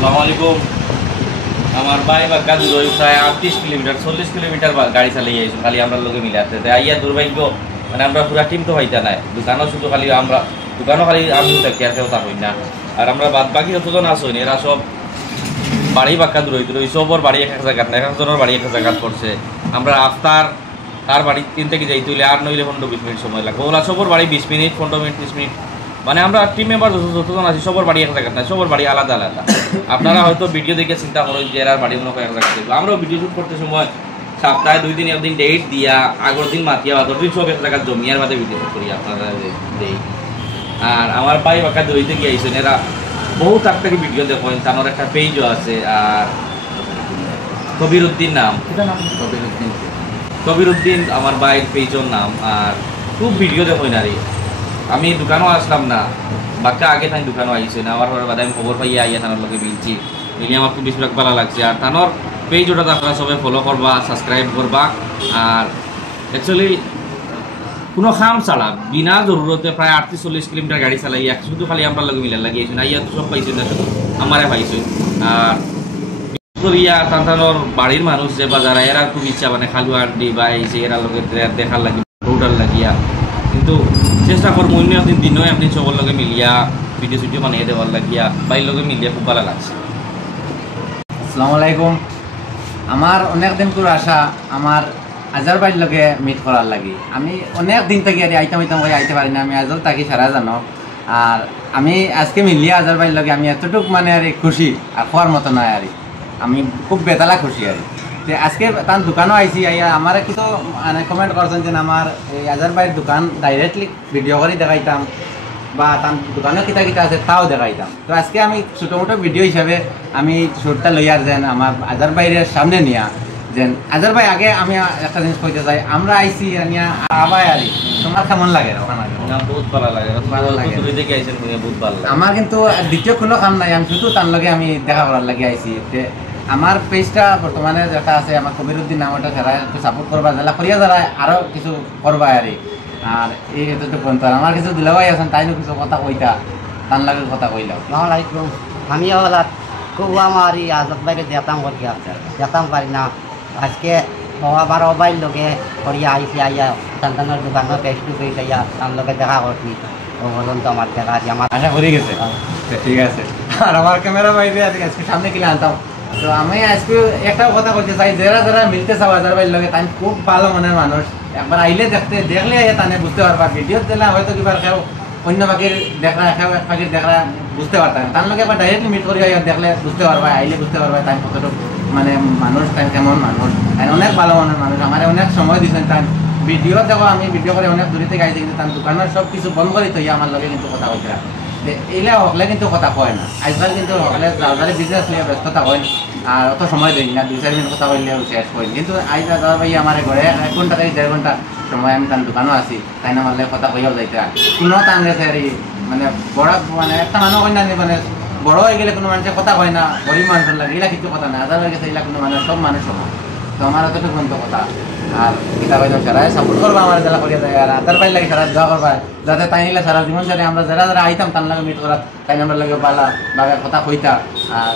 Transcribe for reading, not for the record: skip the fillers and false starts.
আসসালামু আলাইকুম। আমার ভাই বাক্কা দূর প্রায় 38 কিলোমিটার 40 কিলোমিটার গাড়ি চালিয়ে আইসি খালি আমরা লোকে মিলাতে আইয়া দুর্ভাগ্য মানে আমরা পুরা টিম তো হইতা নাই দোকানও শুধু খালি আমরা দোকানও খালি আমি থাকি আর কেউ তা হই না। আর আমরা বাদ বাকি যতজন আসুন এরা সব বাড়ি বাক্কা দূর হইতে সবর বাড়ি এক এক জায়গাত না, এক একজনের বাড়ি এক এক জায়গাত পড়ছে। আমরা আফতার তার বাড়ি 3 থেকে যাইতে হইলে আর নইলে 15-20 মিনিট সময় লাগবে। ওলা সবর বাড়ি 20 মিনিট 15 মিনিট 30 মিনিট, মানে আমরা টিম মেম্বার যতজন আছি সবার বাড়ি এক জায়গায় না, সবার বাড়ি আলাদা আলাদা। আপনারা হয়তো ভিডিও দেখে চিন্তা করেন যে এর বাড়ি মনে হয় এক জায়গায় দেখবো। আমরাও ভিডিও শুট করতে সময় সপ্তাহে 2 দিন একদিন ডেট দিয়া আগের দিন মাতিয়া বাদর দিন সব এক জায়গায় জমিয়ার বাদে ভিডিও শুট করি আপনারা দেই। আর আমার ভাই বাক্কা দইতে গিয়েছেন এরা বহুত আপনাকে ভিডিও দেখেন, তার একটা পেজও আছে। আর কবিরউদ্দিন নাম কবিরউদ্দিন আমার ভাইয়ের পেজের নাম। আর খুব ভিডিও দেখেন। আর আমি দোকানও আসলাম না, বাচ্চা আগে তাই দোকানও আইসে না, আমার বাদে আমি খবর পাইয়া আইয়া তানোর লগে মিলছি, মিলিয়ে আমার খুব বেশি ভালো লাগছে। আর তানোর পেজ ওটা আপনারা সবাই ফলো করবা, সাবস্ক্রাইব করবা। আর অ্যাকচুয়ালি কোনো খাম ছাড়া বিনা জরুরতে প্রায় 38-40 কিলোমিটার গাড়ি চালাই শুধু খালি আমার লগে মিলার লাগিয়েছেন। আইয়া তো সব পাইছেন না, শুধু আমারে পাইছেন। আর করিয়া তানোর বাড়ির মানুষ যে বা যারা এরা খুব ইচ্ছা মানে খালু আন্টি বা এই যে এরা লোকের দেখার লাগি রোডার লাগিয়া, কিন্তু চেষ্টা করবো অন্য একদিন দিনও আপনি সবার লগে মিলিয়া ভিডিও সিডিও বানিয়ে দেওয়ার লাগিয়া বাইর লগে মিলিয়া খুব ভালো লাগছে। আসসালামু আলাইকুম। আমার অনেক দিন করে আশা আমার আজার ভাইয়ের লগে মিট করার লাগি। আমি অনেক দিন থেকে আর আইতাম করে আইতে পারি না, আমি আজল থাকি সারা জানো। আর আমি আজকে মিলিয়া আজার ভাইয়ের লগে আমি এতটুক মানে আর খুশি আর খোয়ার মতো নয়। আর আমি খুব বেতালা খুশি। আর যে আজকে তার দোকানও আইসি আইয়া আমার কিছু মানে কমেন্ট করছেন যে আমার এই আজার ভাইয়ের দোকান ডাইরেক্টলি ভিডিও করে দেখাইতাম বা তার দোকানে কিতা কিতা আছে তাও দেখাইতাম। তো আজকে আমি ছোটো মোটো ভিডিও হিসাবে আমি শ্যুটটা লইয়ার যেন আমার আজার ভাইয়ের সামনে নিয়া যেন আজার ভাই আগে আমি একটা জিনিস কইতে চাই, আমরা আইসি নিয়া আবার আর তোমার কেমন লাগে ওখানে? বহুত ভালো লাগে, ভালো লাগে। বহুত ভালো লাগে। আমার কিন্তু দ্বিতীয় কোনো কাম নাই, আমি শুধু তার লগে আমি দেখা করার লাগে আইসি। আমার পেজটা বর্তমানে যেটা আছে আমার কবিরউদ্দিন নাম, ওটা যারা একটু সাপোর্ট করবা যারা করিয়া যারা আরও কিছু করবা। আর এই এতটুকু আমার কিছু দিলাবাই আছেন তাইও কিছু কথা কইতা তার লাগে কথা কইলাম। আসসালামু আলাইকুম। আমি ওলা খুব আমার আজাদ বাইরে যেতাম করতে আসছে, যেতাম পারি না। আজকে আমার মোবাইল লোকে করিয়া আইসি আইয়া সন্তানের দোকানে ফেস টু ফেস আইয়া তার লোকে দেখা করছি। ও পর্যন্ত আমার দেখা আছে, আমার আশা করি গেছে। ঠিক আছে। আর আমার ক্যামেরা বাইরে আজকে সামনে কিনে আনতাম। তো আমি আজকে একটাও কথা বলতে চাই, যারা যারা মিলতে চাও আজার ভাইয়ের লগে তাই খুব ভালো মনের মানুষ। একবার আইলে দেখলে তানে বুঝতে পারবা। ভিডিও দিলে হয়তো কিবার কেউ অন্য পাখির দেখা কেউ এক পাখির দেখা বুঝতে পারতাম, তার লগে একবার ডাইরেক্টলি মিট করি দেখলে বুঝতে পারবা, আইলে বুঝতে পারবা তাই কতটুকু মানে মানুষ, তাই কেমন মানুষ। তাই অনেক ভালো মনের মানুষ, আমার অনেক সময় দিয়েছেন। তাই ভিডিও দেখো আমি ভিডিও করে অনেক দূরে থেকে আইছি, কিন্তু তার দোকানের সব কিছু বন্ধ করে তৈরি আমার লগে কিন্তু কথা কইতে এইলে হকলে কিন্তু কথা কয় না। আজকাল কিন্তু হকলে যারা বিজনেস নিয়ে ব্যস্ততা হয় আর অত সময় দিই না, 2-4 মিনিট কথা কইলে শেষ করি। কিন্তু আজ দাদা ভাই আমার ঘরে 1 ঘন্টা থেকে 1.5 ঘন্টা সময় আমি তার দোকানও আছি, তাই না মারলে কথা কইয়াও যাইতে কোনো টান গেছে। আর মানে বড় মানে একটা মানুষ হয় না, মানে বড় হয়ে গেলে কোনো মানুষের কথা কয় না, গরিব মানুষের লাগে এগুলা কিছু কথা না। আজার হয়ে গেছে এগুলা কোনো মানুষ সব মানুষ সমান। তো আমার অতটুকু পর্যন্ত কথা। আর কিতা ভাই সারা সাপোর্ট করবা আমার যারা করিয়া যায়। আর আদার ভাই লাগে সারা দোয়া করবা যাতে তাই নিলে সারা জীবন যাতে আমরা যারা যারা আইতাম তার লাগে মিট করা তাই আমরা লাগে পালা বা কথা কইতা। আর